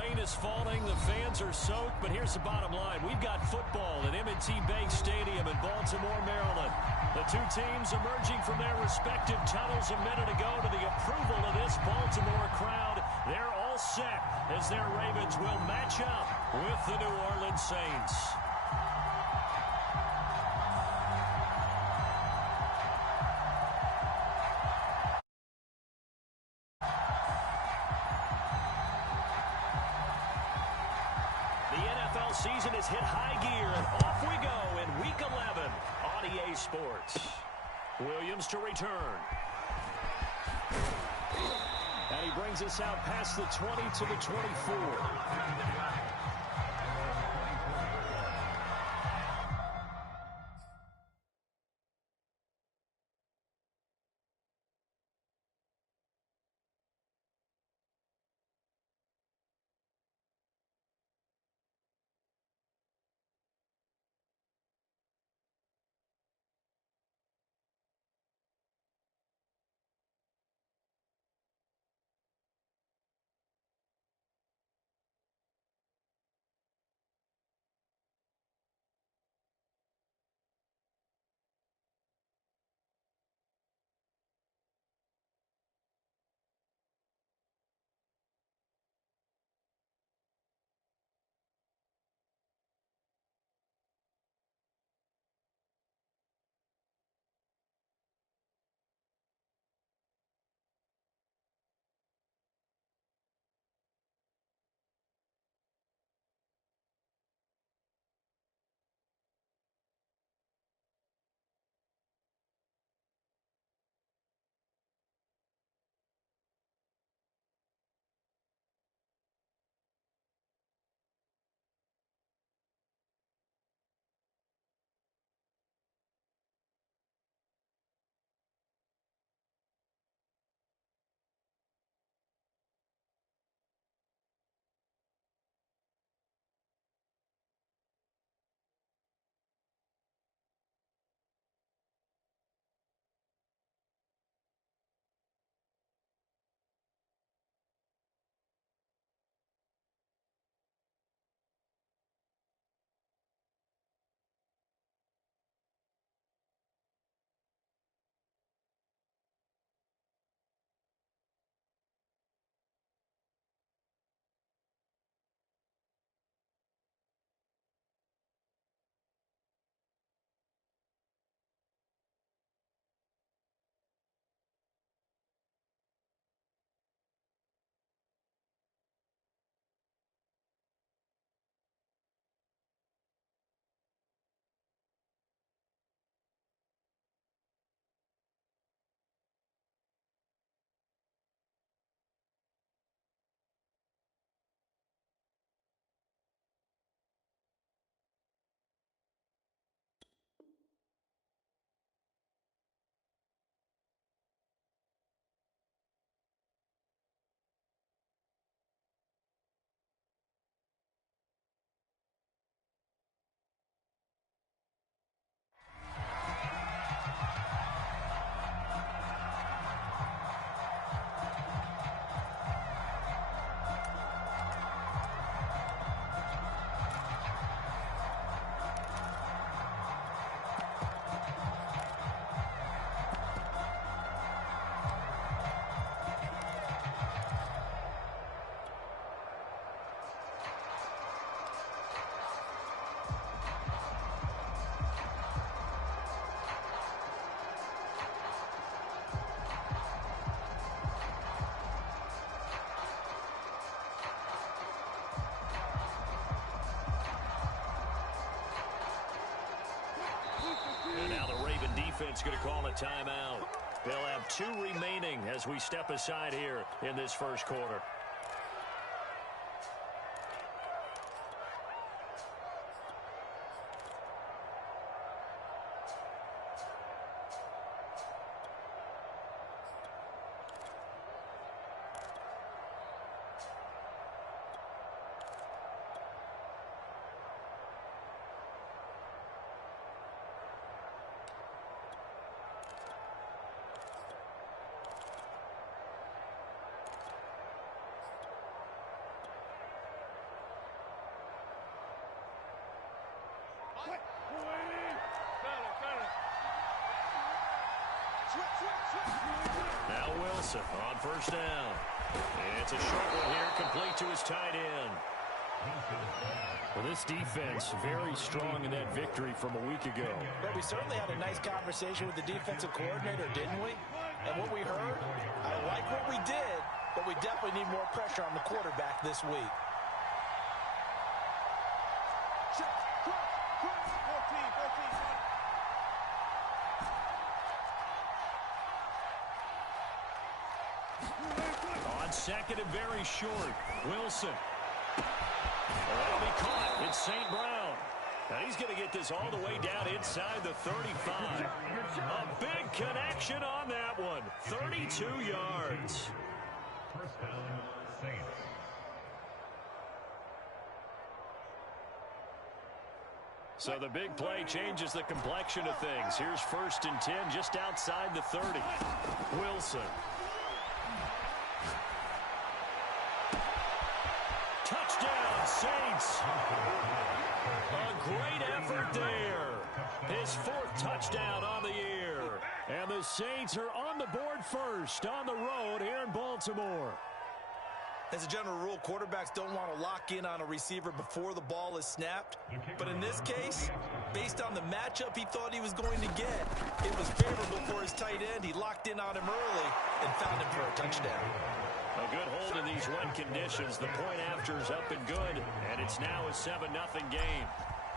rain is falling, the fans are soaked, but here's the bottom line. We've got football at M&T Bank Stadium in Baltimore, Maryland. The two teams emerging from their respective tunnels a minute ago to the approval of this Baltimore crowd. They're all set as their Ravens will match up with the New Orleans Saints. Season is hit high gear, and off we go in Week 11 on EA Sports. Williams to return. And he brings us out past the 20 to the 24. Defense going to call a timeout. They'll have 2 remaining as we step aside here in this first quarter. Now Wilson on first down. It's a short one here, complete to his tight end. Well, this defense very strong in that victory from a week ago. But we certainly had a nice conversation with the defensive coordinator, didn't we? And what we heard, I like what we did, but we definitely need more pressure on the quarterback this week. On second and very short, Wilson. That'll be caught. It's St. Brown. Now he's going to get this all the way down inside the 35. A big connection on that one. 32 yards. First down, Saints. So the big play changes the complexion of things. Here's first and 10 just outside the 30. Wilson. Touchdown, Saints. A great effort there. His fourth touchdown on the year. And the Saints are on the board first on the road here in Baltimore. As a general rule, quarterbacks don't want to lock in on a receiver before the ball is snapped. But in this case, based on the matchup he thought he was going to get, it was favorable for his tight end. He locked in on him early and found him for a touchdown. A good hold in these wet conditions. The point after is up and good, and it's now a 7-0 game.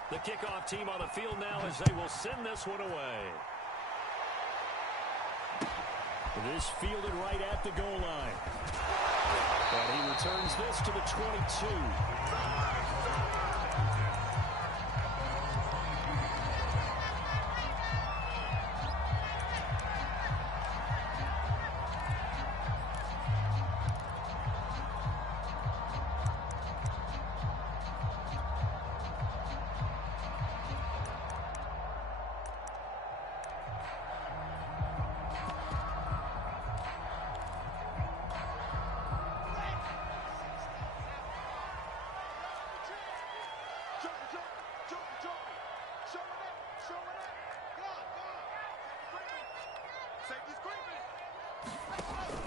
The kickoff team on the field now as they will send this one away. This fielded right at the goal line. And he returns this to the 22.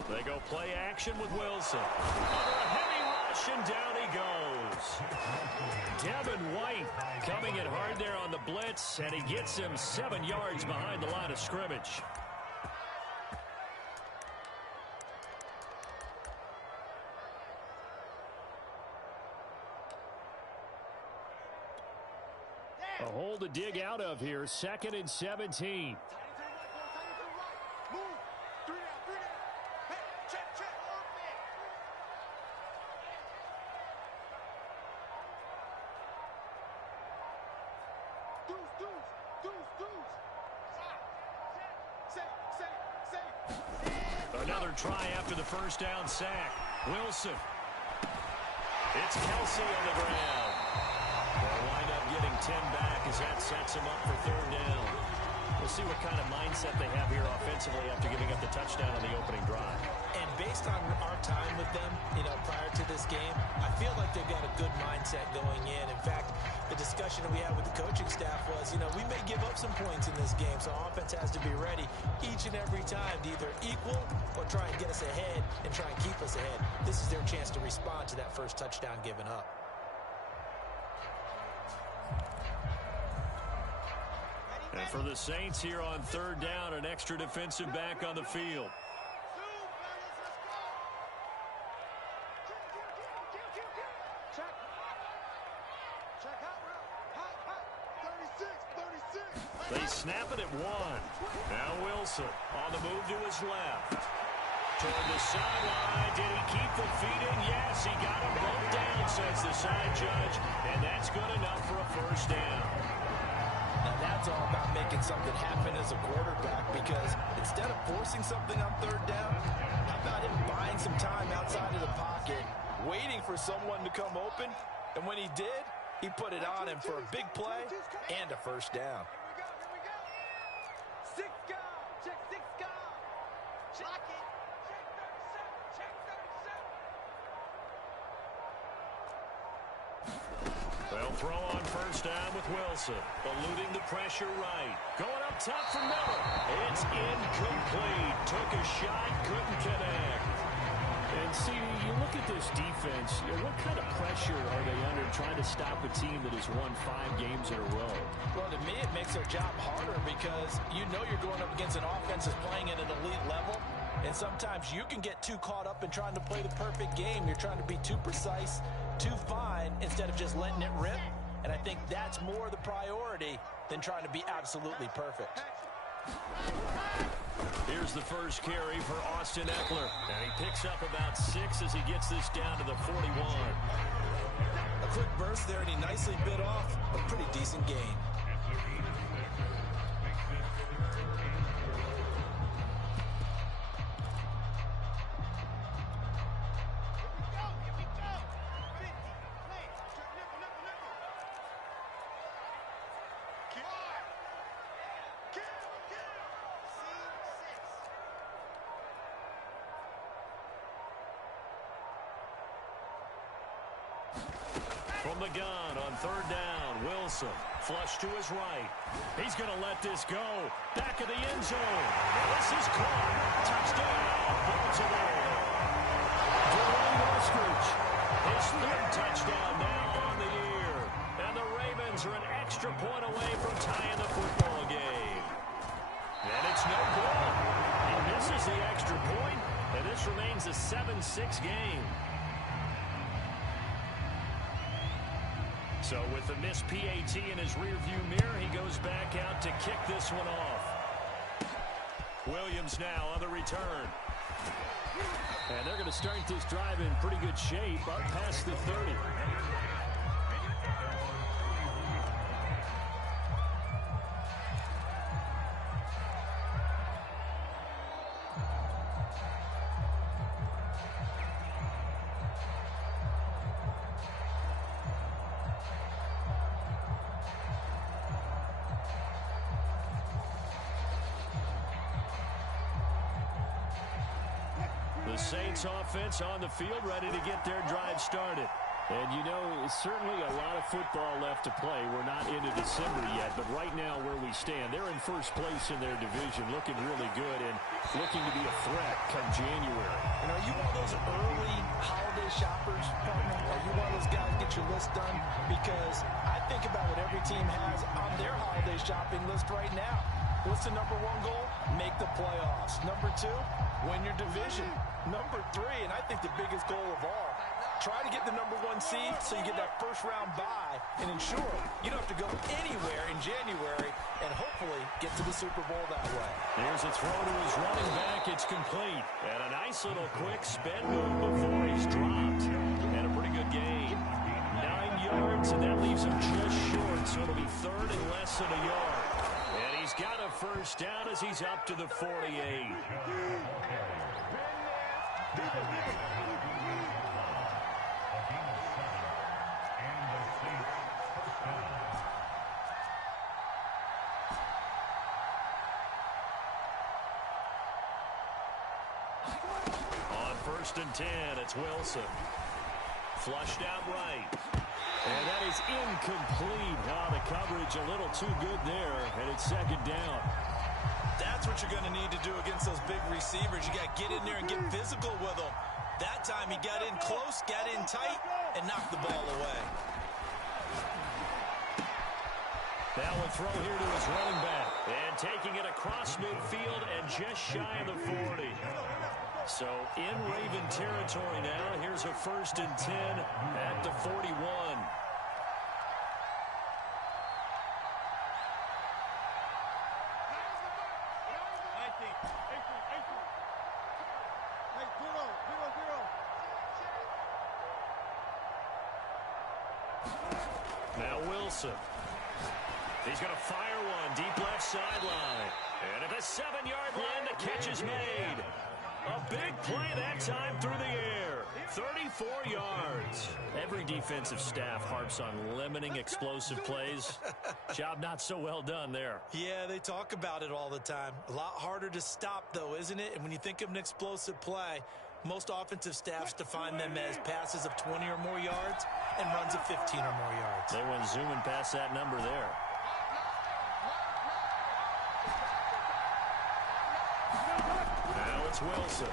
They go play action with Wilson. Under a heavy rush, and down he goes. Devin White coming in hard there on the blitz, and he gets him 7 yards behind the line of scrimmage. A hole to dig out of here, 2nd and 17. Another try after the first down sack. Wilson. It's Kelsey on the ground. They'll wind up getting 10 back as that sets him up for 3rd down. We'll see what kind of mindset they have here offensively after giving up the touchdown on the opening drive. And based on our time with them, prior to this game, I feel like they've got a good mindset going in. In fact, the discussion that we had with the coaching staff was, we may give up some points in this game, so offense has to be ready each and every time to either equal or try and get us ahead and try and keep us ahead. This is their chance to respond to that first touchdown given up. And for the Saints here on 3rd down, an extra defensive back on the field. They snap it at 1. Now Wilson on the move to his left. Toward the sideline. Did he keep the feet in? Yes, he got them both down, says the side judge. And that's good enough for a first down. Now that's all about making something happen as a quarterback, because instead of forcing something on 3rd down, how about him buying some time outside of the pocket, waiting for someone to come open, and when he did, he put it on him for a big play and a first down. Well, Throw on first down with Wilson. Eluding the pressure right. Going up top for Miller. It's incomplete. Took a shot, couldn't connect. And see, you look at this defense, what kind of pressure are they under trying to stop a team that has won 5 games in a row? Well, to me, it makes their job harder because you know you're going up against an offense that's playing at an elite level. And sometimes you can get too caught up in trying to play the perfect game. You're trying to be too precise, too fine, instead of just letting it rip. And I think that's more the priority than trying to be absolutely perfect. Here's the first carry for Austin Eckler. And he picks up about 6 as he gets this down to the 41. A quick burst there, and he nicely bit off a pretty decent gain. From the gun on third down, Wilson. Flush to his right. He's going to let this go. Back of the end zone. This is caught. Touchdown, Baltimore. Dwayne Ostrich. His 3rd touchdown now on the year. And the Ravens are an extra point away from tying the football game. And it's no good. He misses the extra point, and this remains a 7-6 game. So with the missed PAT in his rearview mirror, he goes back out to kick this one off. Williams now on the return. And they're going to start this drive in pretty good shape up past the 30. The Saints offense on the field, ready to get their drive started. And you know, certainly a lot of football left to play. We're not into December yet, but right now where we stand, they're in first place in their division, looking really good and looking to be a threat come January. And are you one of those early holiday shoppers, partner? Are you one of those guys get your list done? Because I think about what every team has on their holiday shopping list right now. What's the number 1 goal? Make the playoffs. Number 2, win your division. Number 3, and I think the biggest goal of all, try to get the number 1 seed so you get that first-round bye and ensure you don't have to go anywhere in January and hopefully get to the Super Bowl that way. Here's a throw to his running back. It's complete. And a nice little quick spin move before he's dropped. And a pretty good gain. 9 yards, and that leaves him just short, so it'll be 3rd and less than a yard. And he's got a first down as he's up to the 48. On 1st and 10, it's Wilson. Flushed out right. And that is incomplete. Oh, the coverage a little too good there, and it's 2nd down. That's what you're going to need to do against those big receivers. You got to get in there and get physical with them. That time he got in close, got in tight, and knocked the ball away. Now a throw here to his running back. And taking it across midfield and just shy of the 40. So in Raven territory now. Here's a 1st and 10 at the 41. Now Wilson. He's going to fire one deep left sideline. And at the 7-yard line, the catch is made. A big play that time through the air. 34 yards. Every defensive staff harps on limiting explosive plays. Job not so well done there. Yeah, they talk about it all the time. A lot harder to stop, though, isn't it? And when you think of an explosive play, Most offensive staffs define them as passes of 20 or more yards and runs of 15 or more yards. They went zooming past that number there. Now it's Wilson.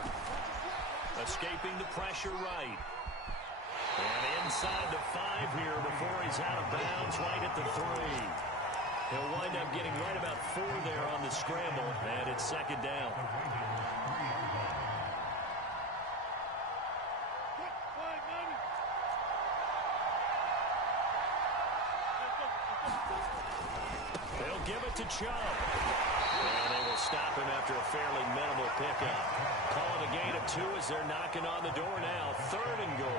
Escaping the pressure right. And inside the 5 here before he's out of bounds right at the 3. He'll wind up getting right about 4 there on the scramble, and it's second down. They'll give it to Chubb. And they will stop him after a fairly minimal pickup. Calling a gain of 2 as they're knocking on the door now. 3rd and goal.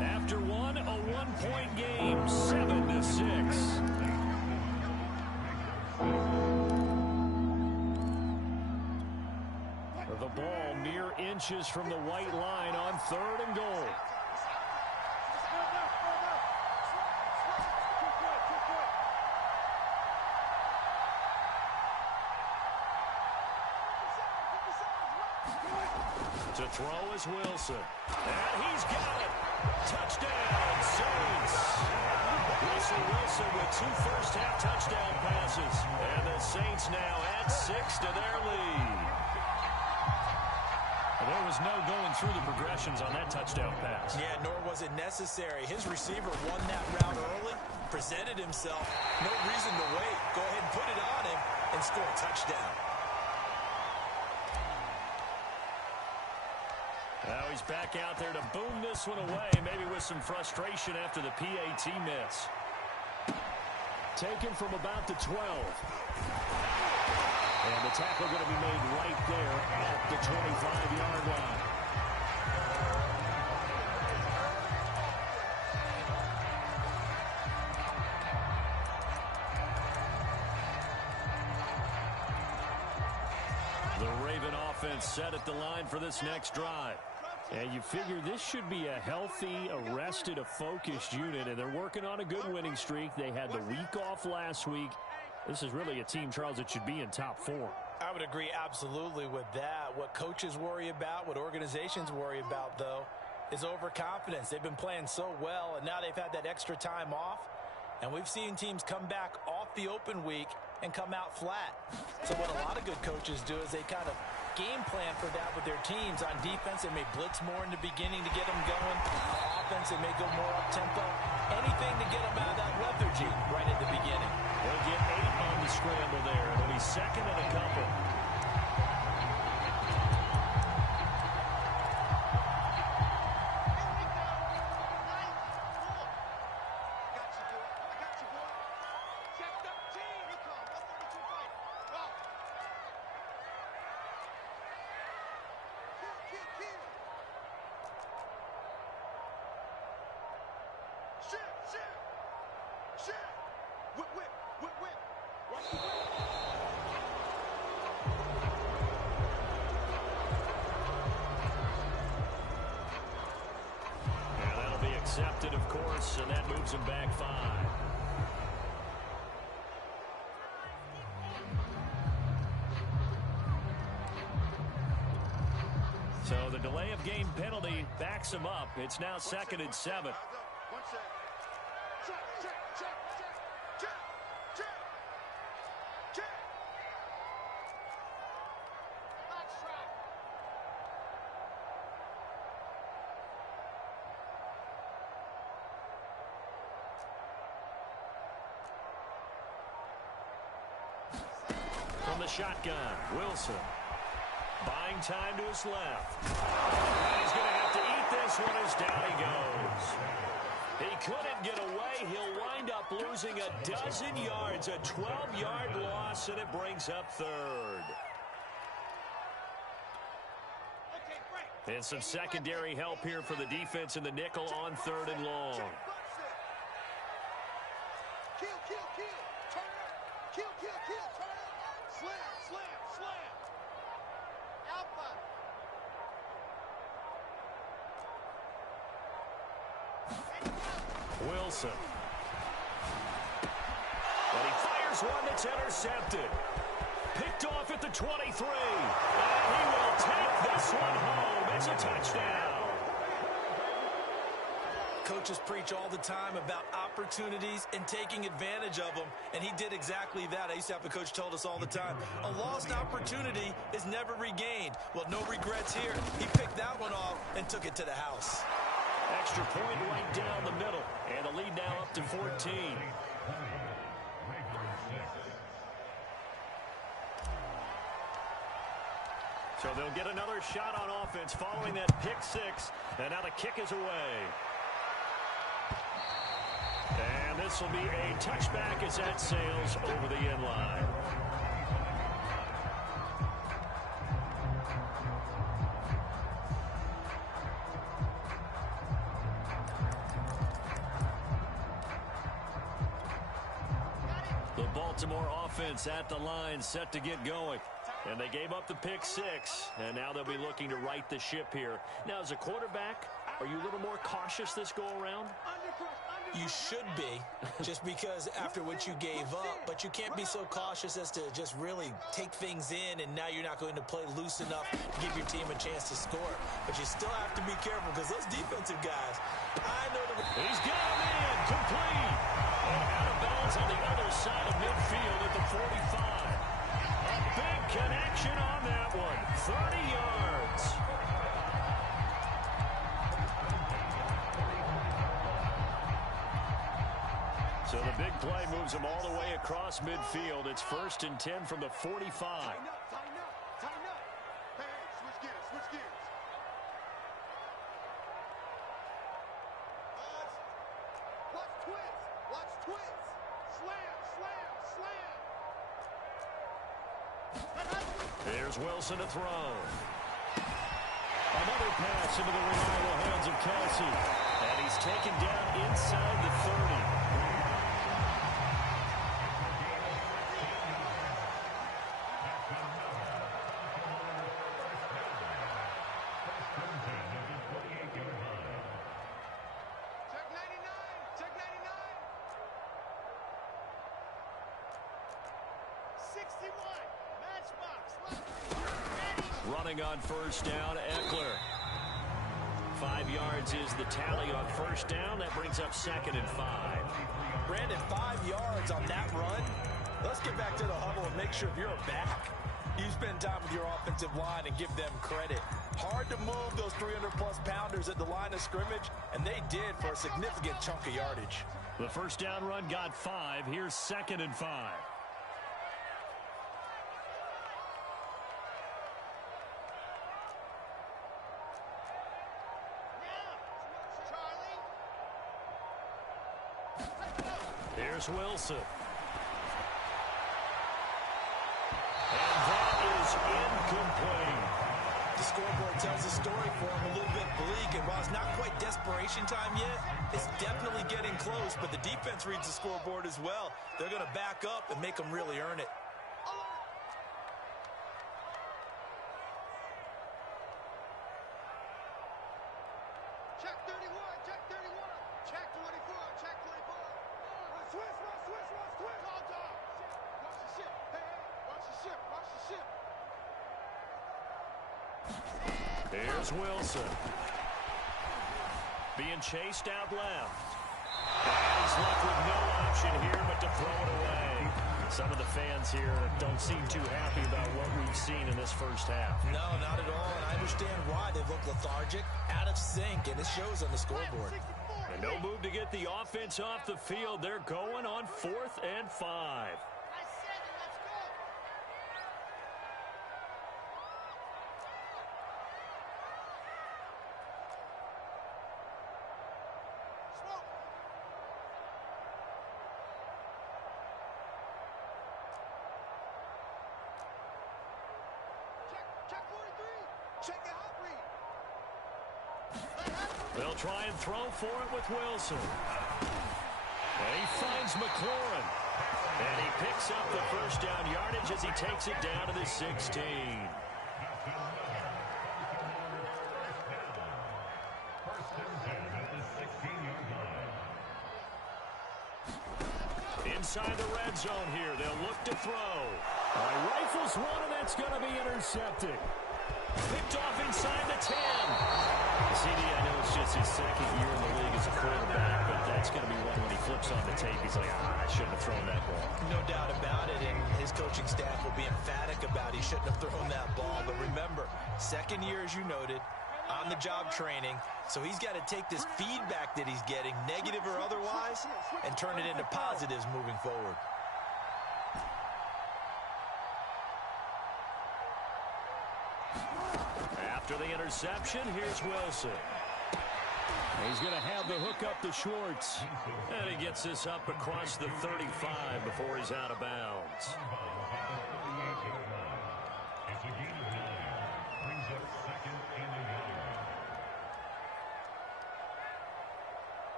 After one, a 1-point game, 7-6. The ball mere inches from the white line on 3rd and goal. To throw is Wilson. And he's got it. Touchdown, Saints. Russell Wilson with 2 first-half touchdown passes. And the Saints now add 6 to their lead. There was no going through the progressions on that touchdown pass. Yeah, nor was it necessary. His receiver won that route early, presented himself. No reason to wait. Go ahead and put it on him and score a touchdown. Now he's back out there to boom this one away, maybe with some frustration after the PAT miss. Taken from about the 12. And the tackle going to be made right there at the 25-yard line. The Raven offense set at the line for this next drive. And you figure this should be a healthy, arrested, a focused unit, and they're working on a good winning streak. They had the week off last week. This is really a team, Charles, that should be in top 4. I would agree absolutely with that. What coaches worry about, what organizations worry about, though, is overconfidence. They've been playing so well, and now they've had that extra time off. And we've seen teams come back off the open week and come out flat. So what a lot of good coaches do is they kind of game plan for that with their teams. On defense, they may blitz more in the beginning to get them going. Offense, they may go more up-tempo. Anything to get them out of that lethargy right at the beginning. They'll get 8 on the scramble there. It'll be second and a couple. Accepted, of course, and that moves him back 5. So the delay of game penalty backs him up. It's now 2nd and 7. From the shotgun, Wilson. Buying time to his left. And he's going to have to eat this one as down he goes. He couldn't get away. He'll wind up losing a dozen yards, a 12-yard loss, and it brings up 3rd. And some secondary help here for the defense in the nickel on 3rd and long. Wilson. And he fires one that's intercepted. Picked off at the 23. And he will take this one home. It's a touchdown. Coaches preach all the time about opportunities and taking advantage of them, and he did exactly that. I used to have a coach told us all the time, a lost opportunity is never regained. Well, no regrets here. He picked that one off and took it to the house. Extra point right down the middle, and the lead now up to 14. So they'll get another shot on offense following that pick six, and now the kick is away. And this will be a touchback as that sails over the end line. The Baltimore offense at the line, set to get going. And they gave up the pick six, and now they'll be looking to right the ship here. Now, as a quarterback, are you a little more cautious this go-around? You should be, just because after what you gave up, but you can't be so cautious as to just really take things in, and now you're not going to play loose enough to give your team a chance to score. But you still have to be careful, because those defensive guys, I know that... He's got him in, complete. And out of bounds on the other side of midfield at the 45. A big connection on that one, 30 yards. So the big play moves them all the way across midfield. It's 1st and 10 from the 45. Tighten up. Hey, switch gears. Watch twist. Slam. Here's Wilson to throw. Another pass into the reliable hands of Kelsey. And he's taken down inside the 30. Running on first down, Eckler. 5 yards is the tally on first down. That brings up 2nd and 5. Brandon, 5 yards on that run. Let's get back to the huddle and make sure if you're a back, you spend time with your offensive line and give them credit. Hard to move those 300-plus pounders at the line of scrimmage, and they did for a significant chunk of yardage. The first down run got 5. Here's 2nd and 5. Here's Wilson. And that is incomplete. The scoreboard tells the story for him a little bit bleak, and while it's not quite desperation time yet, it's definitely getting close, but the defense reads the scoreboard as well. They're going to back up and make them really earn it. Check 31. Check 24. Switch. Call dog. Watch the ship. Hey, watch the ship. Here's Wilson. Being chased out left. And he's left with no option here but to throw it away. Some of the fans here don't seem too happy about what we've seen in this first half. No, not at all, and I understand why. They look lethargic, out of sync, and it shows on the scoreboard. And no move to get the offense off the field. They're going on 4th and 5. Check 43. Check the hot read. They'll try and throw for it with Wilson. And he finds McLaurin. And he picks up the first down yardage as he takes it down to the 16. Inside the red zone here, they'll look to throw. Rifles one, and that's going to be intercepted. Picked off inside the 10. CD, I know it's just his second year in the league as a quarterback, but that's going to be one when he flips on the tape. He's like, I shouldn't have thrown that ball. No doubt about it, and his coaching staff will be emphatic about he shouldn't have thrown that ball. But remember, second year, as you noted, on-the-job training, so he's got to take this feedback that he's getting, negative or otherwise, and turn it into positives moving forward. After the interception, here's Wilson. He's going to have the hook up to Schwartz. And he gets this up across the 35 before he's out of bounds. It's a gain of 9. Brings up second and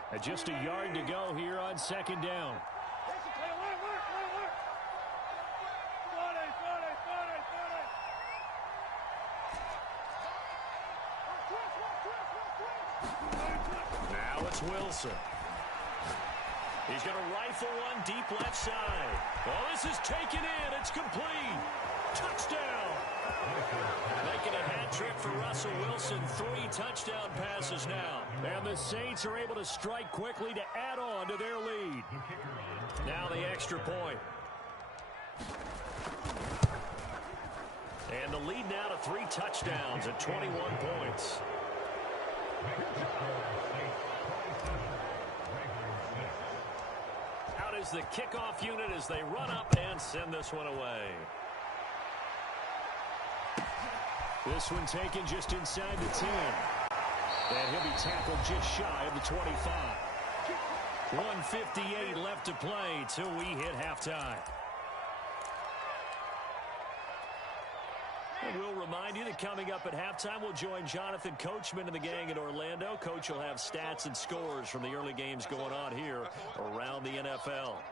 9. And just a yard to go here on second down. Now it's Wilson. He's going to rifle one deep left side. Oh, this is taken in. It's complete. Touchdown. Making a hat trick for Russell Wilson. 3 touchdown passes now. And the Saints are able to strike quickly to add on to their lead. Now the extra point. And the lead now to 3 touchdowns at 21 points. Out is the kickoff unit as they run up and send this one away. This one taken just inside the 10. And he'll be tackled just shy of the 25. 1:58 left to play till we hit halftime. And we'll remind you that coming up at halftime, we'll join Jonathan Coachman and the gang in Orlando. Coach will have stats and scores from the early games going on here around the NFL.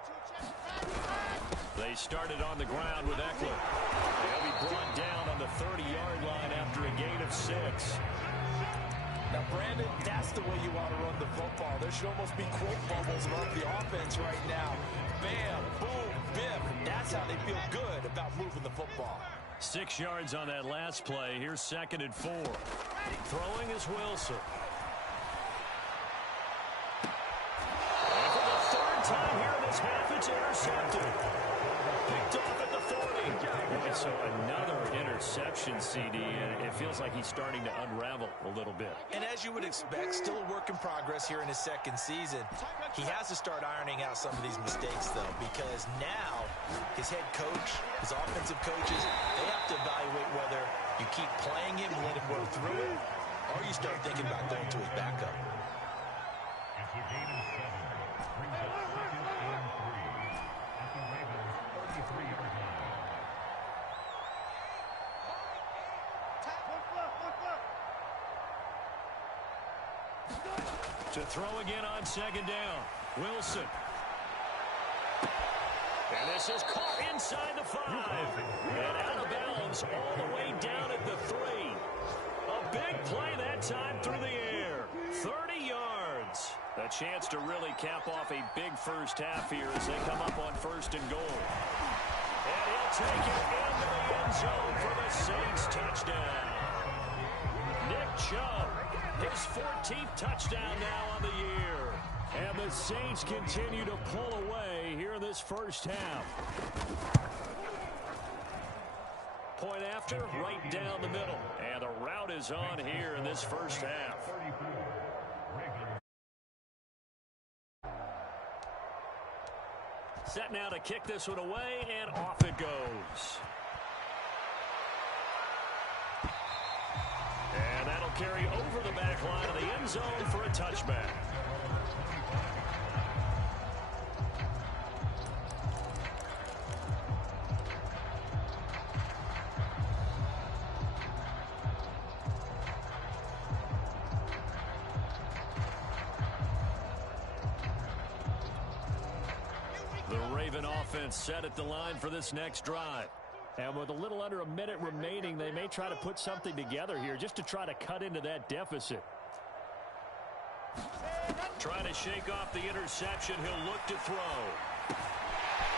They started on the ground with Eckler. They'll be brought down on the 30-yard line after a gain of 6. Now, Brandon, that's the way you want to run the football. There should almost be quote bubbles above the offense right now. Bam, boom, biff. That's how they feel good about moving the football. 6 yards on that last play. Here's 2nd and 4. Throwing is Wilson. And for the 3rd time here in this half, it's intercepted. Picked off at the 40. So another interception, CD, and it feels like he's starting to unravel a little bit. And as you would expect, still a work in progress here in his 2nd season. He has to start ironing out some of these mistakes, though, because now his head coach, his offensive coaches, they have to evaluate whether you keep playing him and let him work through it, or you start thinking about going to his backup. It's a gain of 7. Brings up second and 3. At the Ravens' 33-yard line. To throw again on 2nd down. Wilson. And this is caught inside the 5. And out of bounds all the way down at the 3. A big play that time through the air. 30 yards. A chance to really cap off a big first half here as they come up on 1st and goal. And he'll take it into the end zone for the Saints touchdown. Nick Chubb, his 14th touchdown now on the year. And the Saints continue to pull away here in this first half. Point after, right down the middle. And the route is on here in this first half. Set now to kick this one away, and off it goes. And that'll carry over the back line of the end zone for a touchback. The Raven offense set at the line for this next drive. And with a little under a minute remaining, they may try to put something together here just to try to cut into that deficit. Trying to shake off the interception. He'll look to throw.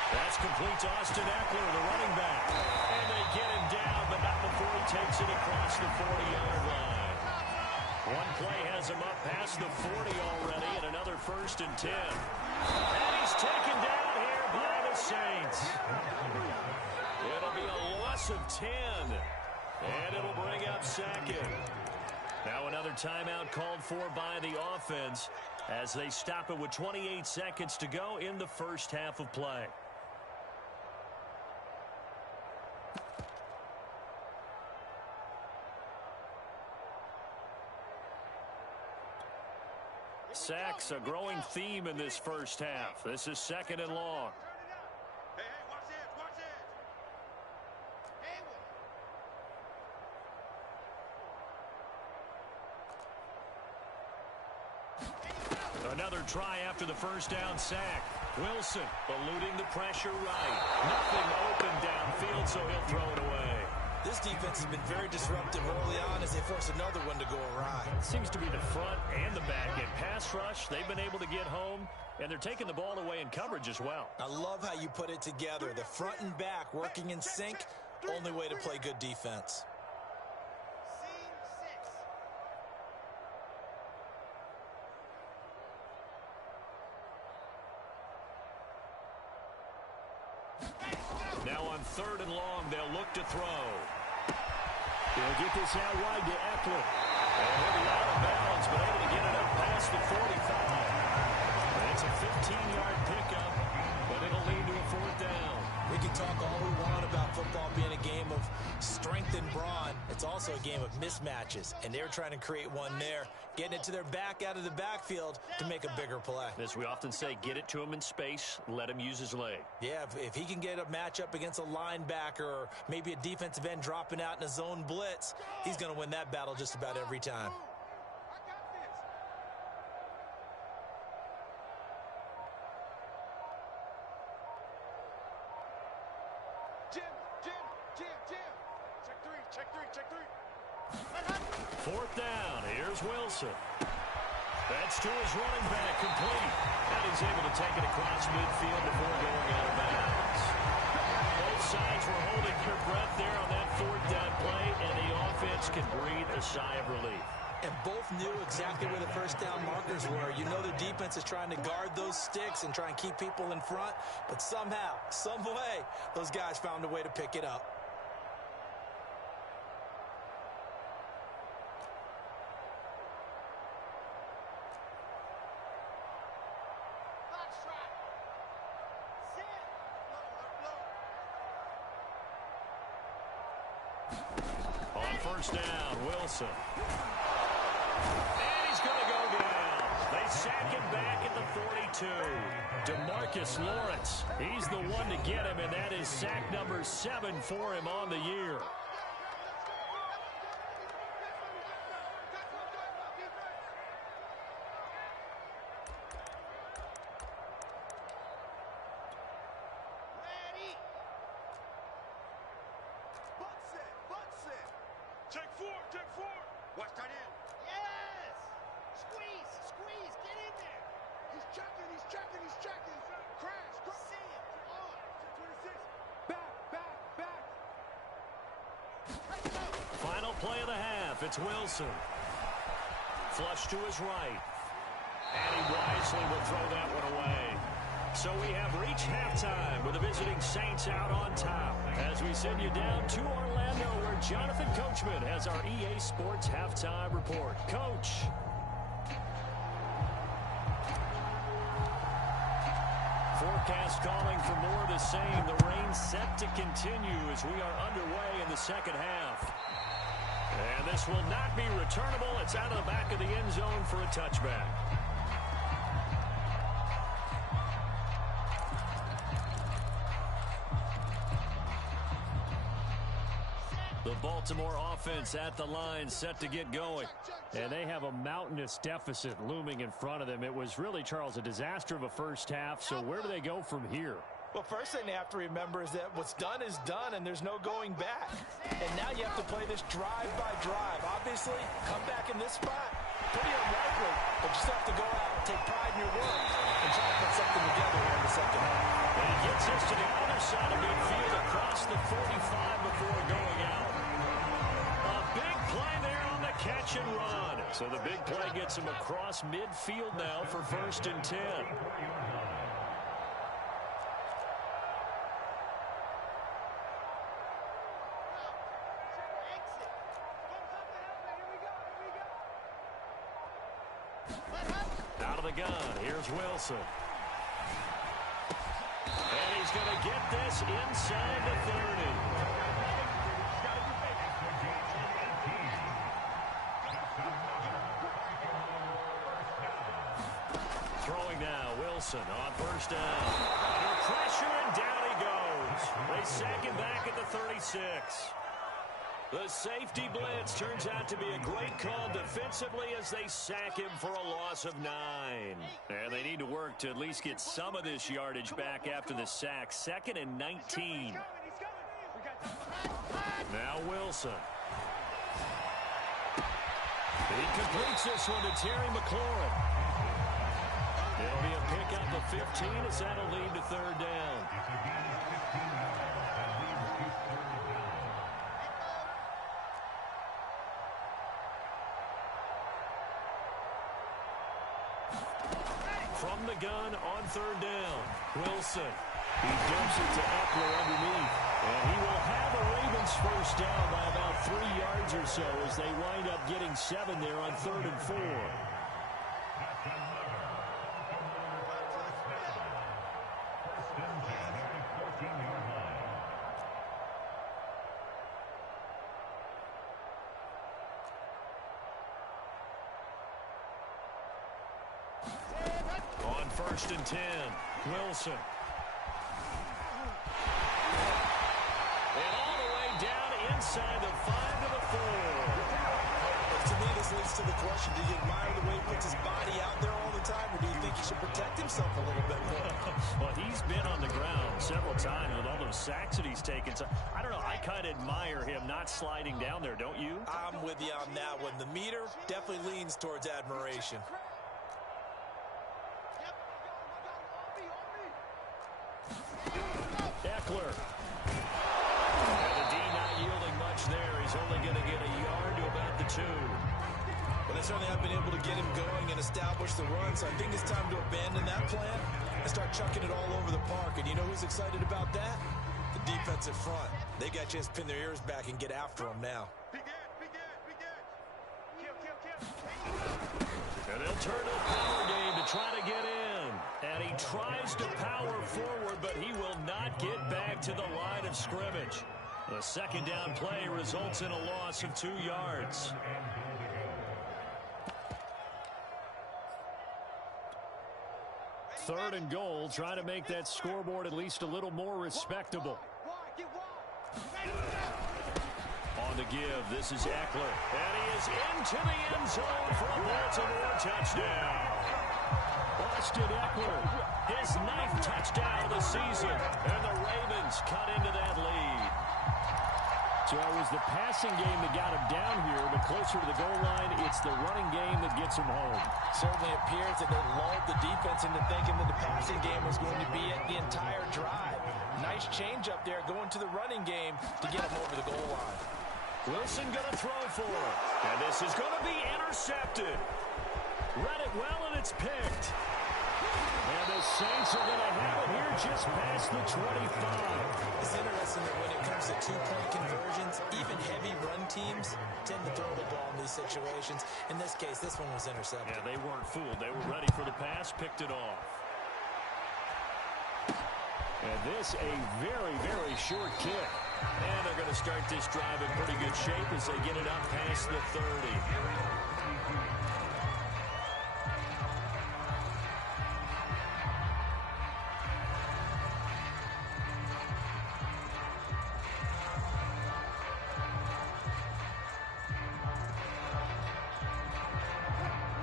That's complete to Austin Eckler, the running back. And they get him down, but not before he takes it across the 40-yard line. One play has him up past the 40 already, and another 1st and 10. And he's taken down here by the Saints. It'll be a loss of 10, and it'll bring up 2nd. Now another timeout called for by the offense as they stop it with 28 seconds to go in the first half of play. Sacks, a growing theme in this first half. This is 2nd and long. Hey, watch it, watch it. Another try after the first down sack. Wilson eluding the pressure right. Nothing open downfield, so he'll throw it away. This defense has been very disruptive early on as they force another one to go awry. It seems to be the front and the back end. Pass rush, they've been able to get home, and they're taking the ball away in coverage as well. I love how you put it together. The front and back working in sync. Only way to play good defense. Now on 3rd and long, they'll look to throw. They'll get this out wide to Eckler. And he'll be out of bounds, but able to get it up past the 45. And it's a 15-yard pickup, but it'll lead to a 4th down. We can talk all we want about football being a game of strength and brawn. It's also a game of mismatches, and they're trying to create one there, getting it to their back out of the backfield to make a bigger play. As we often say, get it to him in space, let him use his leg. Yeah, if he can get a matchup against a linebacker or maybe a defensive end dropping out in a zone blitz, he's going to win that battle just about every time. Jim. 4th down. Here's Wilson. That's to his running back, complete. And he's able to take it across midfield before going out of bounds. Both sides were holding their breath there on that 4th down play, and the offense can breathe a sigh of relief. And both knew exactly where the first down markers were. You know the defense is trying to guard those sticks and try and keep people in front, but somehow, some way, those guys found a way to pick it up. On 1st down, Wilson. And he's going to go down. They sack him back at the 42. DeMarcus Lawrence, he's the one to get him, and that is sack number 7 for him on the year. Check four. Watch tight end. Yes! Squeeze, get in there. He's checking. Crash, go. See him. On. 26. Back. Final play of the half. It's Wilson. Flush to his right. And he wisely will throw that one away. So we have reached halftime with the visiting Saints out on top as we send you down to Orlando where Jonathan Coachman has our EA Sports Halftime Report. Coach. Forecast calling for more of the same. The rain set to continue as we are underway in the second half. And this will not be returnable. It's out of the back of the end zone for a touchback. The Baltimore offense at the line set to get going. And they have a mountainous deficit looming in front of them. It was really, Charles, a disaster of a first half. So where do they go from here? Well, first thing they have to remember is that what's done is done, and there's no going back. And now you have to play this drive by drive. Obviously, come back in this spot, Pretty unlikely, but you still have to go out, take pride in your work, and try to put something together here in the second half. And it gets us to the other side of midfield across the 45 before going out. A big play there on the catch and run. So the big play gets him across midfield now for 1st and 10. Out of the gun, here's Wilson. And he's going to get this inside the 30. Throwing now, Wilson on 1st down. Under pressure, and down he goes. They sack him back at the 36. The safety blitz turns out to be a great call defensively as they sack him for a loss of 9. And they need to work to at least get some of this yardage back after the sack. 2nd and 19. Now Wilson. He completes this one to Terry McLaurin. It'll be a pickup of 15 as that'll lead to 3rd down. From the gun on 3rd down, Wilson. He dumps it to Eckler underneath. And he will have a Ravens 1st down by about 3 yards or so as they wind up getting 7 there on 3rd and 4. On 1st and 10, Wilson. And all the way down inside the 5 to the 4. To me, this leads to the question, do you admire the way he puts his body out there all the time, or do you think he should protect himself a little bit more? Well, he's been on the ground several times with all those sacks that he's taken. So, I don't know, I kind of admire him not sliding down there, don't you? I'm with you on that one. The meter definitely leans towards admiration. Eckler. And the D not yielding much there. He's only going to get a yard to about the 2. Well, they certainly have been able to get him going and establish the run, so I think it's time to abandon that plan and start chucking it all over the park. And you know who's excited about that? The defensive front. They got a chance to pin their ears back and get after him now. And they'll turn to the power game to try to get in. And he tries to power forward, but he will not get back to the line of scrimmage. The 2nd down play results in a loss of 2 yards. Third and goal, trying to make that scoreboard at least a little more respectable. On the give, this is Eckler. And he is into the end zone for a Baltimore touchdown. Austin Eckler, his 9th touchdown of the season. And the Ravens cut into that lead. So it was the passing game that got him down here, but closer to the goal line, it's the running game that gets him home. Certainly appears that they lulled the defense into thinking that the passing game was going to be it the entire drive. Nice change up there going to the running game to get him over the goal line. Wilson going to throw for it. And this is going to be intercepted. Read it well, and it's picked. And the Saints are going to have it here just past the 25. It's interesting that when it comes to 2-point conversions, even heavy run teams tend to throw the ball in these situations. In this case, this one was intercepted. Yeah, they weren't fooled. They were ready for the pass, picked it off. And this a very, very short kick. And they're going to start this drive in pretty good shape as they get it up past the 30.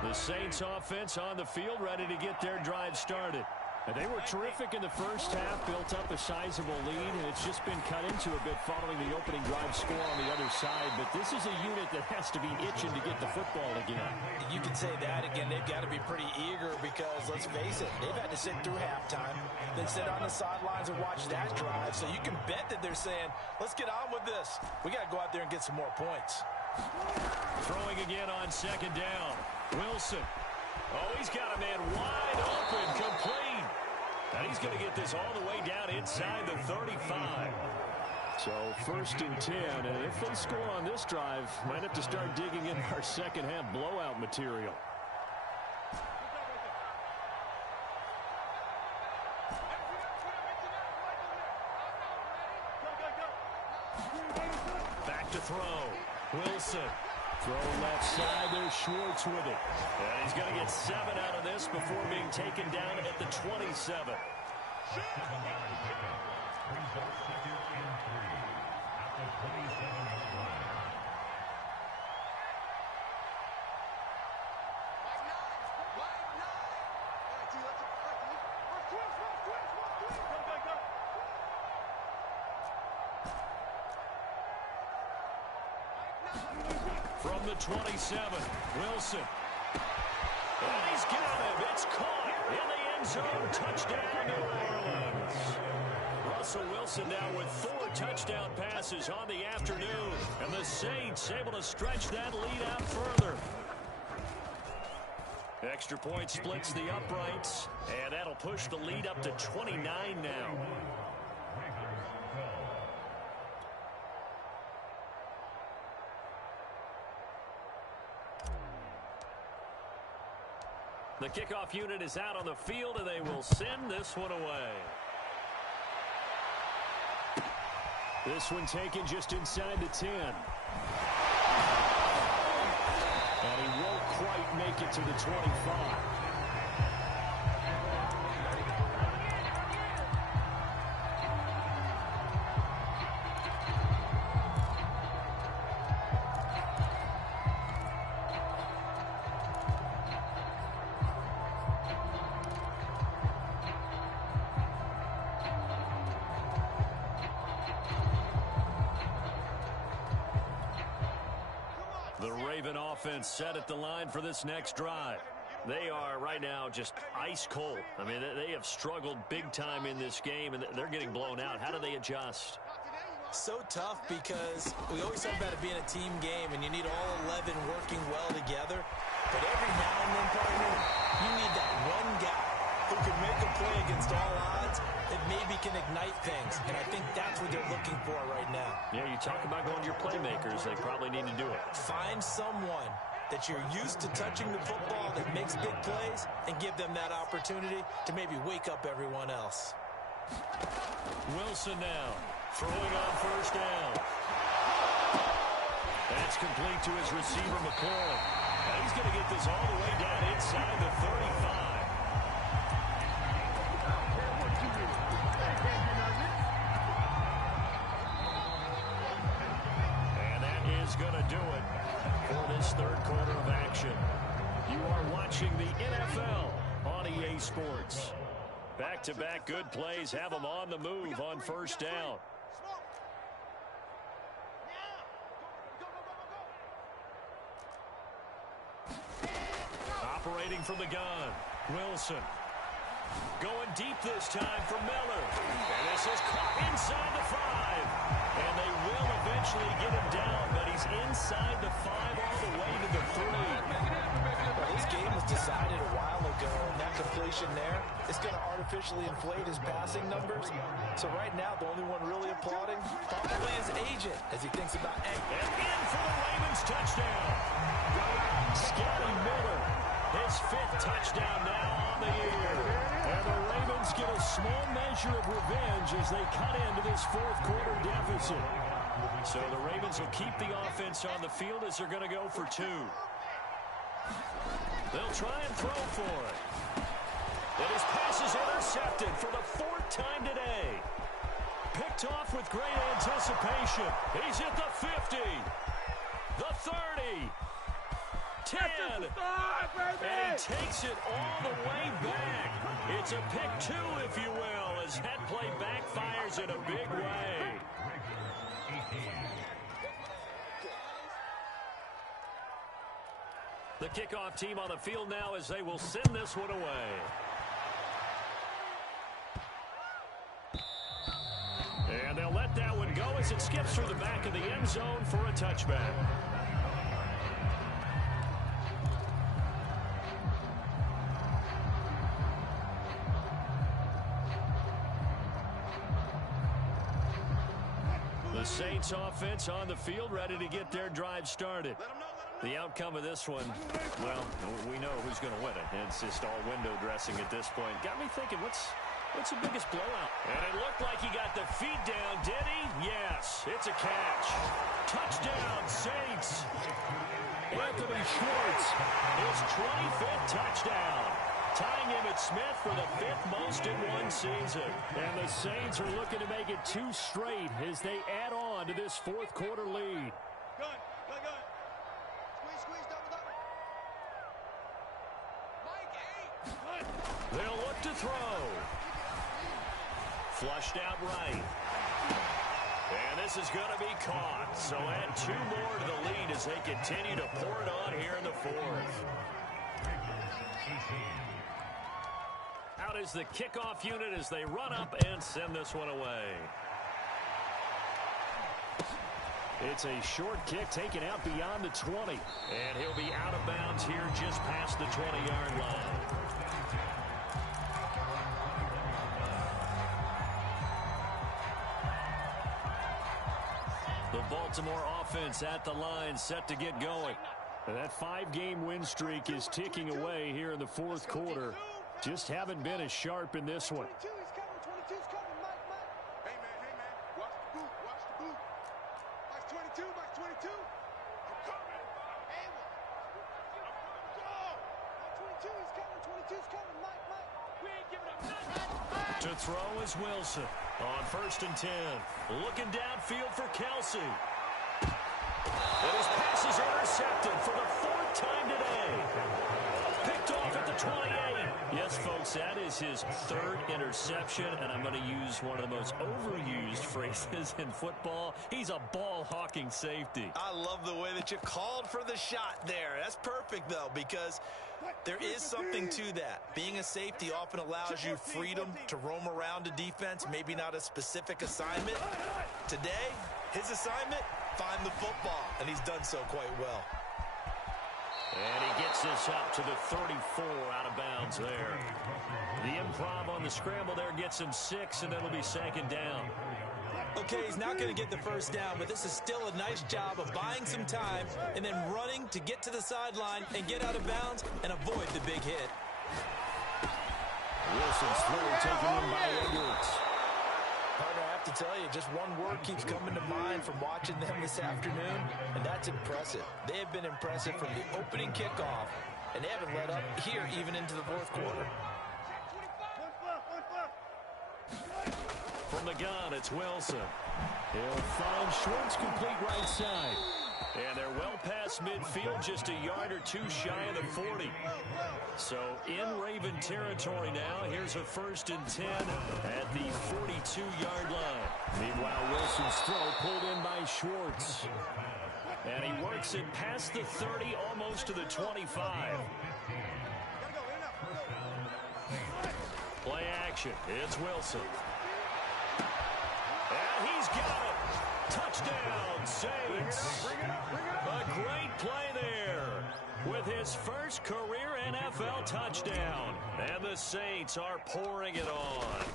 The Saints offense on the field ready to get their drive started. And they were terrific in the first half, built up a sizable lead, and it's just been cut into a bit following the opening drive score on the other side. But this is a unit that has to be itching to get the football again. You can say that again. They've got to be pretty eager because, let's face it, they've had to sit through halftime, then sit on the sidelines and watch that drive. So you can bet that they're saying, let's get on with this. We got to go out there and get some more points. Throwing again on second down. Wilson. Oh, he's got a man wide open, complete. And he's going to get this all the way down inside the 35. So 1st and 10, and if they score on this drive, might have to start digging in our second half blowout material. Back to throw. Wilson. Throw left side there, Schwartz with it. And he's going to get 7 out of this before being taken down at the 27. From the 27, Wilson. And he's got him. It's caught in the end zone. Touchdown, New Orleans. Russell Wilson now with 4 touchdown passes on the afternoon. And the Saints able to stretch that lead out further. Extra point splits the uprights. And that'll push the lead up to 29 now. The kickoff unit is out on the field, and they will send this one away. This one taken just inside the 10. And he won't quite make it to the 25. Offense set at the line for this next drive. They are right now just ice cold. I mean, they have struggled big time in this game, and they're getting blown out. How do they adjust? So tough because we always talk about it being a team game, and you need all 11 working well together. But every now and then, partner, you need that one guy who can make a play against all odds that maybe can ignite things. And I think that's what they're looking for right now. Yeah, you talk about going to your playmakers. They probably need to do it. Find someone that you're used to touching the football that makes big plays and give them that opportunity to maybe wake up everyone else. Wilson now throwing on first down. That's complete to his receiver, McCoy. And he's going to get this all the way down inside the 35. And that is going to do it for this third quarter of action. You are watching the NFL on EA Sports. Back-to-back good plays have them on the move on first down. Operating from the gun, Wilson. Going deep this time for Miller. And this is caught inside the 5. And they will eventually get him down, but he's inside the 5 all the way to the 3. Well, this game was decided a while ago, and that completion there is going to artificially inflate his passing numbers. So right now, the only one really applauding probably his agent as he thinks about and in for the Ravens touchdown. Scotty Miller, his 5th touchdown now on the year. And the Ravens get a small measure of revenge as they cut into this fourth quarter deficit. So the Ravens will keep the offense on the field as they're going to go for 2. They'll try and throw for it. And his pass is intercepted for the 4th time today. Picked off with great anticipation. He's at the 50. The 30. 10. And he takes it all the way back. It's a pick 2, if you will, as that play backfires in a big way. The kickoff team on the field now as they will send this one away. And they'll let that one go as it skips through the back of the end zone for a touchback. The Saints offense on the field, ready to get their drive started. The outcome of this one, well, we know who's going to win it. It's just all window dressing at this point. Got me thinking, what's the biggest blowout? And it looked like he got the feet down, did he? Yes, it's a catch. Touchdown, Saints. Anthony Schwartz, his 25th touchdown. Tying Emmitt Smith for the 5th most in one season. And the Saints are looking to make it 2 straight as they add on to this 4th quarter lead. Gun. Squeeze, double. Mike, 8. They'll look to throw. Flushed out right. And this is going to be caught. So add 2 more to the lead as they continue to pour it on here in the 4th. Out is the kickoff unit as they run up and send this one away. It's a short kick taken out beyond the 20. And he'll be out of bounds here just past the 20-yard line. The Baltimore offense at the line, set to get going. That 5-game win streak is ticking away here in the 4th quarter. Just haven't been as sharp in this one. 22's coming, Mike. Hey, man, watch the boot. Mike's 22. I'm coming. Hey, go. 22's coming, Mike. We ain't giving up nothing. To throw is Wilson on 1st and 10. Looking downfield for Kelsey. And his pass is intercepted for the 4th time today. Picked off at the 28. Yes, folks, that is his 3rd interception, and I'm going to use one of the most overused phrases in football. He's a ball-hawking safety. I love the way that you called for the shot there. That's perfect, though, because there is something to that. Being a safety often allows you freedom to roam around a defense, maybe not a specific assignment. Today, his assignment, find the football, and he's done so quite well. And he gets this up to the 34 out of bounds there. The improv on the scramble there gets him 6, and it'll be 2nd down. Okay, he's not going to get the first down, but this is still a nice job of buying some time and then running to get to the sideline and get out of bounds and avoid the big hit. Wilson's throw taken in by Edwards. Partner, I have to tell you, just one word keeps coming to mind from watching them this afternoon, and that's impressive. They have been impressive from the opening kickoff, and they haven't let up here even into the 4th quarter. From the gun, it's Wilson. He'll find Schwartz complete right side. And they're well past midfield, just a yard or 2 shy of the 40. So in Raven territory now. Here's a 1st and 10 at the 42-yard line. Meanwhile, Wilson's throw pulled in by Schwartz. And he works it past the 30, almost to the 25. Play action. It's Wilson. And he's got it. Touchdown, Saints. A great play there with his first career NFL touchdown. And the Saints are pouring it on.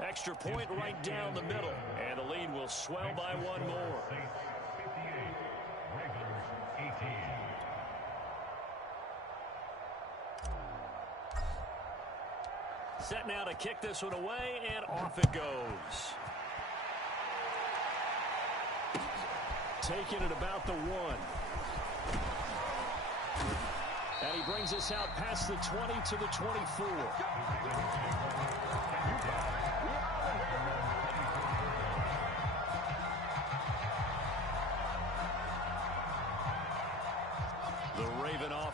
Extra point right down the middle. And the lead will swell by 1 more. Set now to kick this one away, and off it goes. Taking it about the 1. And he brings us out past the 20 to the 24.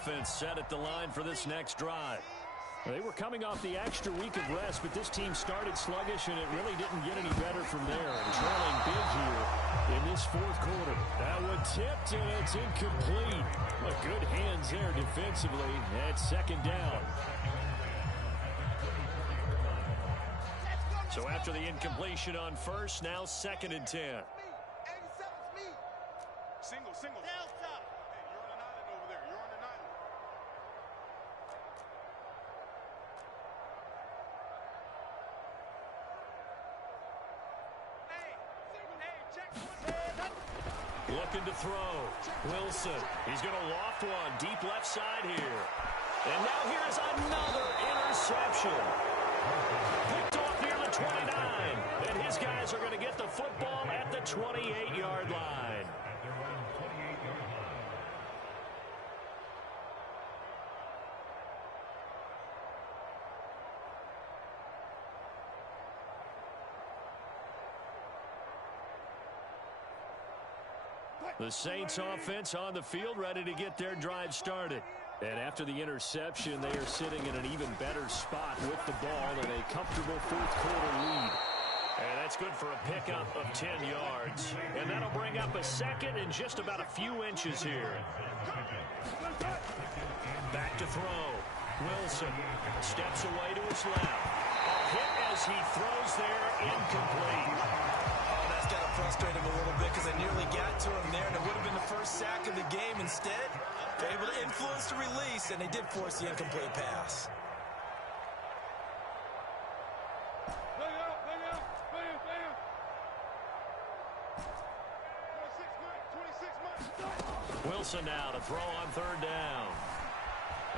offense set at the line for this next drive. They were coming off the extra week of rest, but this team started sluggish, and it really didn't get any better from there. And trailing big here in this fourth quarter. That one tipped, and it's incomplete. But good hands there defensively at second down. So after the incompletion on first, now 2nd and 10. 87's me. Single. Delta. Hey, you're on an island over there. You're on an island. Hey, check one. Looking to throw. Wilson. He's going to loft one. Deep left side here. And now here's another interception. Picked off near the 29. And his guys are going to get the football at the 28-yard line. At their own 28-yard line. The Saints offense on the field, ready to get their drive started. And after the interception, they are sitting in an even better spot with the ball in a comfortable fourth quarter lead. And that's good for a pickup of 10 yards. And that'll bring up a second and just about a few inches here. Back to throw. Wilson steps away to his left. A hit as he throws there, incomplete. Oh, that's got to frustrate him a little bit because I nearly got to him there, and it would have been the first sack of the game. Instead, they're able to influence the release, and they did force the incomplete pass. Play out. 26 Mike. Wilson now to throw on third down.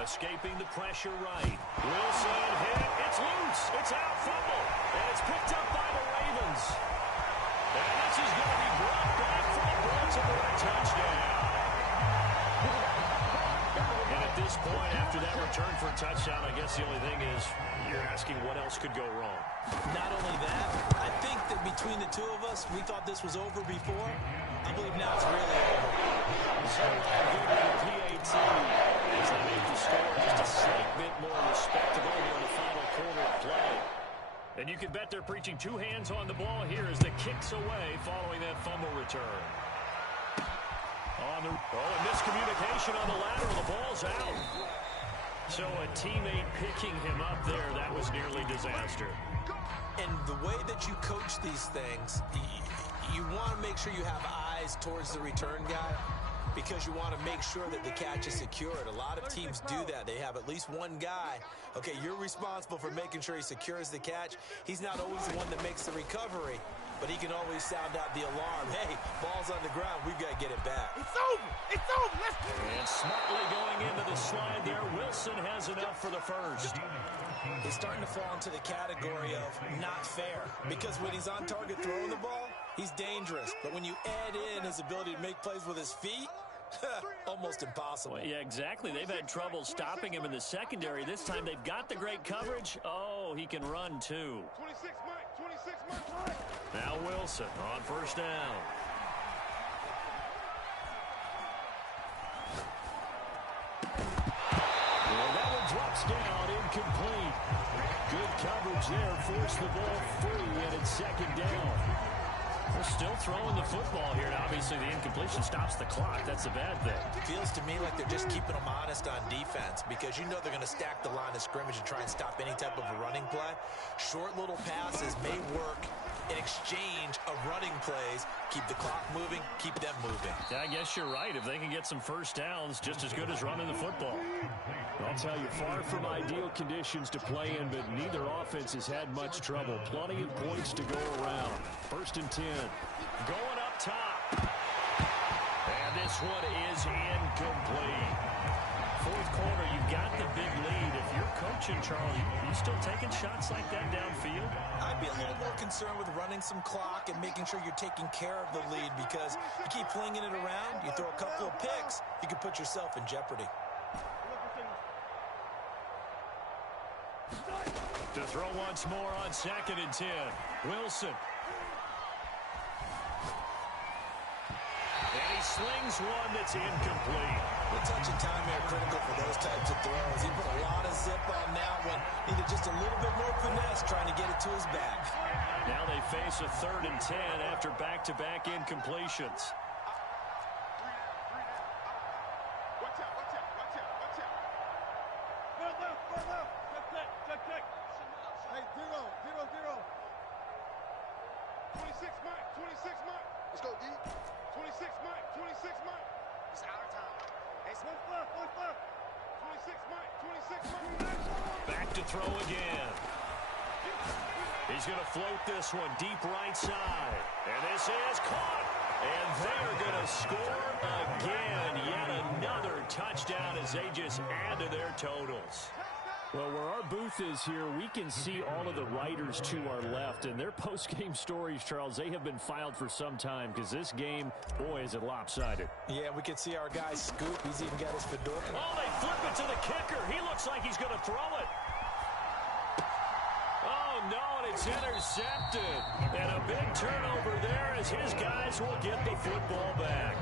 Escaping the pressure right. Wilson hit. It's loose. It's out. Fumble. And it's picked up by the Ravens. And this is going to be brought back for a Baltimore touchdown. And at this point, after that return for a touchdown, I guess the only thing is you're asking what else could go wrong. Not only that, I think that between the two of us, we thought this was over before. I believe now it's really over. So good with the PAT as they make the score just a slight bit more respectable here in the final quarter of play. And you can bet they're preaching two hands on the ball here as the kick's away following that fumble return. And miscommunication on the lateral. The ball's out. So a teammate picking him up there, that was nearly disaster. And the way that you coach these things, you want to make sure you have eyes towards the return guy because you want to make sure that the catch is secured. A lot of teams do that. They have at least one guy. Okay, you're responsible for making sure he secures the catch. He's not always the one that makes the recovery, but he can always sound out the alarm. Hey, ball's on the ground. We've got to get it back. It's over. Let's go. And smartly going into the slide there, Wilson has enough for the first. He's starting to fall into the category of not fair because when he's on target throwing the ball, he's dangerous. But when you add in his ability to make plays with his feet, almost impossible. Well, yeah, exactly. They've had trouble stopping him in the secondary. This time they've got the great coverage. Oh, he can run too. 26 Mike. Now Wilson on first down. Well, that one drops down, incomplete. Good coverage there, forced the ball free, and it's second down. They're still throwing the football here, and obviously the incompletion stops the clock. That's a bad thing. It feels to me like they're just keeping them honest on defense because you know they're going to stack the line of scrimmage and try and stop any type of a running play. Short little passes may work in exchange of running plays. Keep the clock moving, keep them moving. Yeah, I guess you're right. If they can get some first downs, just as good as running the football. I'll tell you, far from ideal conditions to play in, but neither offense has had much trouble. Plenty of points to go around. 1st and 10. Going up top. And this one is incomplete. Fourth quarter, you've got the big lead. If you're coaching, Charlie, you still taking shots like that downfield? I'd be a little more concerned with running some clock and making sure you're taking care of the lead because you keep flinging it around, you throw a couple of picks, you can put yourself in jeopardy. To throw once more on 2nd and 10. Wilson. And he slings one that's incomplete. The touch and timing are critical for those types of throws. He put a lot of zip on that one. Needed just a little bit more finesse trying to get it to his back. Now they face a 3rd and 10 after back-to-back incompletions. Watch out, watch out, watch out, watch out. Left. Check. Hey, 0. 26 Mike. Let's go, D. 26 Mike. It's our time. Hey, what's left? 26 Mike. Back to throw again. He's going to float this one deep right side. And this is caught. And they're going to score again. Yet another touchdown as they just add to their totals. Well, where our booth is here, we can see all of the writers to our left. And their post-game stories, Charles, they have been filed for some time because this game, boy, is it lopsided. Yeah, we can see our guy Scoop. He's even got his fedora. Oh, they flip it to the kicker. He looks like he's going to throw it. Oh, no, and it's intercepted. And a big turnover there as his guys will get the football back.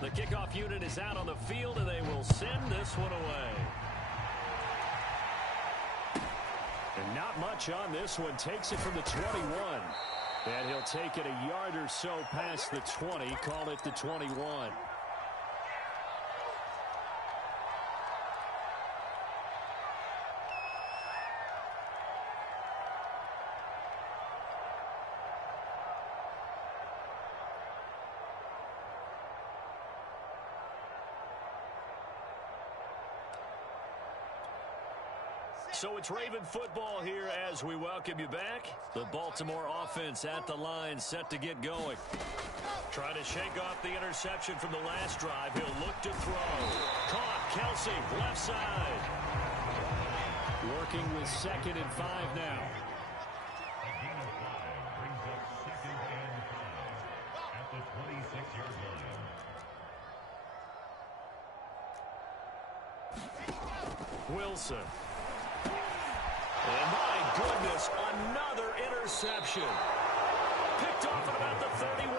The kickoff unit is out on the field, and they will send this one away. And not much on this one. Takes it from the 21. And he'll take it a yard or so past the 20. Call it the 21. So it's Raven football here as we welcome you back. The Baltimore offense at the line, set to get going. Trying to shake off the interception from the last drive. He'll look to throw. Caught. Kelsey, left side. Working with 2nd and 5 now. A gain of 5 brings up 2nd and 5 at the 26-yard line. Wilson. And my goodness, another interception. Picked off at about the 31.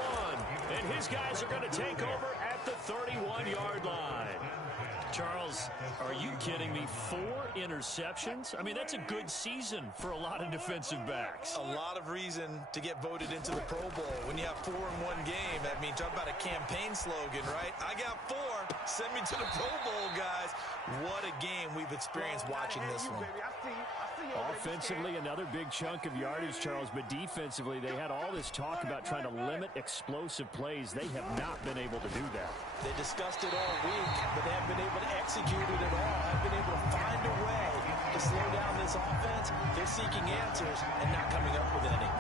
And his guys are going to take over at the 31-yard line. Charles, are you kidding me? 4 interceptions? I mean, that's a good season for a lot of defensive backs. A lot of reason to get voted into the Pro Bowl. When you have 4 in one game, I mean, talk about a campaign slogan, right? I got 4. Send me to the Pro Bowl, guys. What a game we've experienced watching this one. Offensively, another big chunk of yardage, Charles, but defensively, they had all this talk about trying to limit explosive plays. They have not been able to do that. They discussed it all week, but they haven't been able to execute it at all. Haven't been able to find a way to slow down this offense. They're seeking answers and not coming up with any.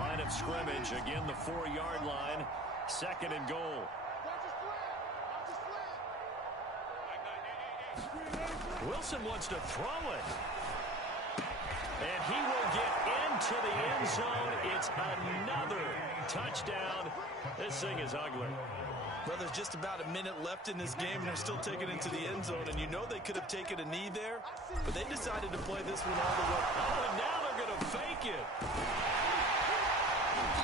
Line of scrimmage, again the 4-yard line, 2nd and goal. Wilson wants to throw it. And he will get into the end zone. It's another touchdown. This thing is ugly. Well, there's just about a minute left in this game, and they're still taking it into the end zone. And you know they could have taken a knee there, but they decided to play this one all the way. Oh, and now they're going to fake it.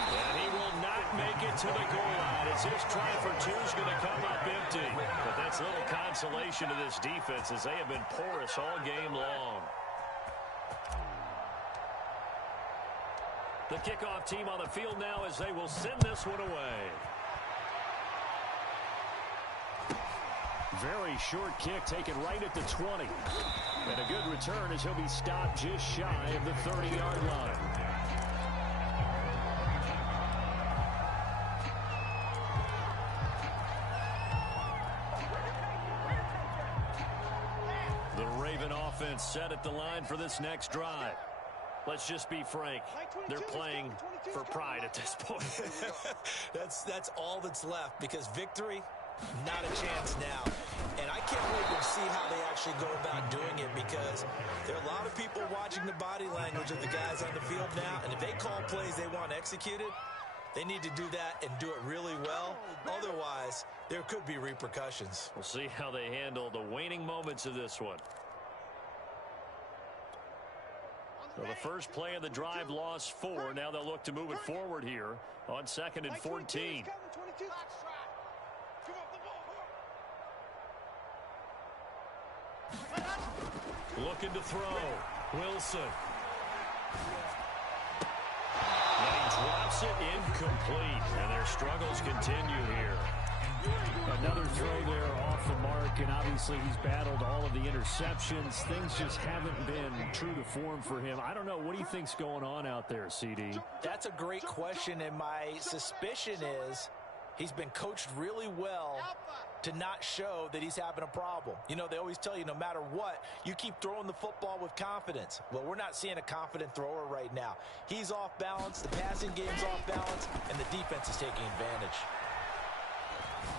And he will not make it to the goal line as his try for 2 is going to come up empty. But that's little consolation to this defense as they have been porous all game long. The kickoff team on the field now as they will send this one away. Very short kick taken right at the 20. And a good return as he'll be stopped just shy of the 30-yard line. The Raven offense set at the line for this next drive. Let's just be frank. They're playing for pride at this point. That's all that's left because victory, not a chance now. And I can't wait to see how they actually go about doing it because there are a lot of people watching the body language of the guys on the field now. And if they call plays they want executed, they need to do that and do it really well. Otherwise, there could be repercussions. We'll see how they handle the waning moments of this one. Well, the first play of the drive lost 4. Now they'll look to move it forward here on 2nd and 14. Looking to throw. Wilson. And he drops it incomplete. And their struggles continue here. Another throw there off the mark, and obviously he's battled all of the interceptions. Things just haven't been true to form for him. I don't know. What do you think's going on out there, CD? That's a great question, and my suspicion is he's been coached really well to not show that he's having a problem. You know, they always tell you no matter what, you keep throwing the football with confidence. Well, we're not seeing a confident thrower right now. He's off balance, the passing game's off balance, and the defense is taking advantage.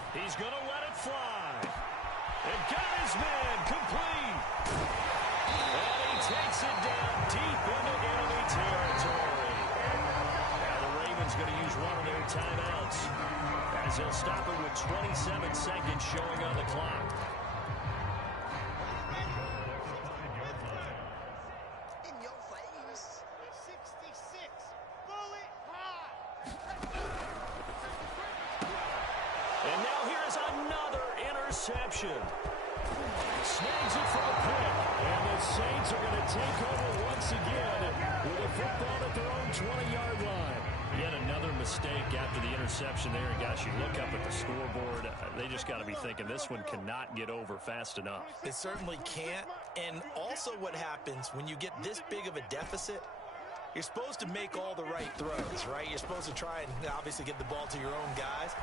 He's going to let it fly. And got his man complete. And he takes it down deep into enemy territory. Now the Ravens going to use one of their timeouts as they'll stop it with 27 seconds showing on the clock. In your face. 66. Bullet high. And now here's another interception. Snags it for a pick. And the Saints are going to take over once again with a football at their own 20-yard line. Yet another mistake after the interception there. And gosh, you look up at the scoreboard, they just got to be thinking this one cannot get over fast enough. It certainly can't. And also what happens when you get this big of a deficit, you're supposed to make all the right throws, right? You're supposed to try and obviously get the ball to your own guys.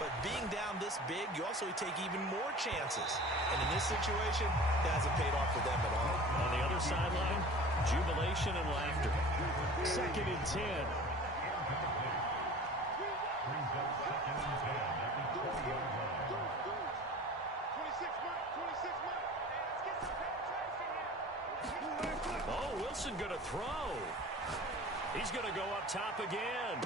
But being down this big, you also take even more chances. And in this situation, it hasn't paid off for them at all. On the other sideline, jubilation and laughter. 2nd and 10. Oh, Wilson going to throw. He's going to go up top again.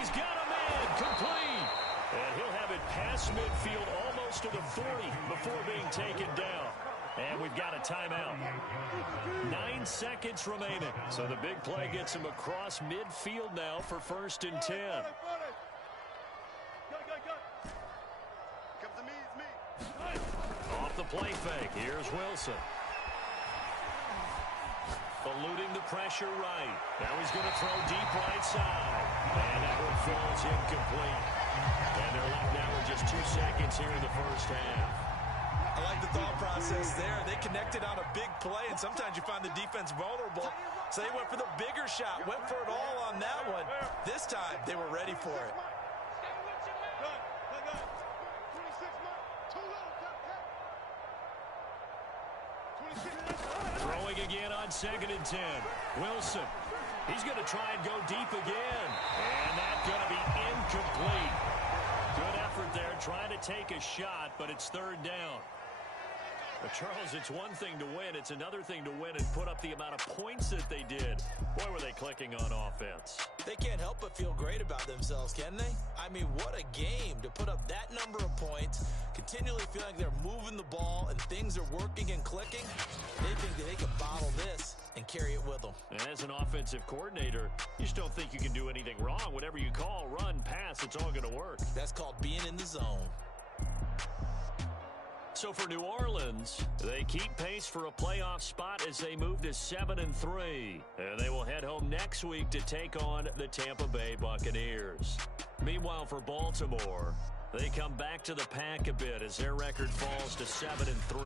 He's got a man complete. And he'll have it past midfield almost to the 40 before being taken down. And we've got a timeout. 9 seconds remaining. So the big play gets him across midfield now for 1st and 10. Come to me, it's me. Off the play fake. Here's Wilson. Eluding the pressure right. Now he's going to throw deep right side. And that one falls incomplete. And they're left now with just 2 seconds here in the first half. I like the thought process there. They connected on a big play, and sometimes you find the defense vulnerable. So they went for the bigger shot, went for it all on that one. This time, they were ready for it. Throwing again on 2nd and 10. Wilson. He's going to try and go deep again. And that's going to be incomplete. Good effort there trying to take a shot, but it's 3rd down. But Charles, it's one thing to win. It's another thing to win and put up the amount of points that they did. Boy, were they clicking on offense. They can't help but feel great about themselves, can they? I mean, what a game to put up that number of points, continually feel like they're moving the ball and things are working and clicking. They think that they can bottle this and carry it with them. And as an offensive coordinator, you just don't think you can do anything wrong. Whatever you call, run, pass, it's all going to work. That's called being in the zone. So for New Orleans, they keep pace for a playoff spot as they move to 7-3. And they will head home next week to take on the Tampa Bay Buccaneers. Meanwhile, for Baltimore, they come back to the pack a bit as their record falls to 7-3.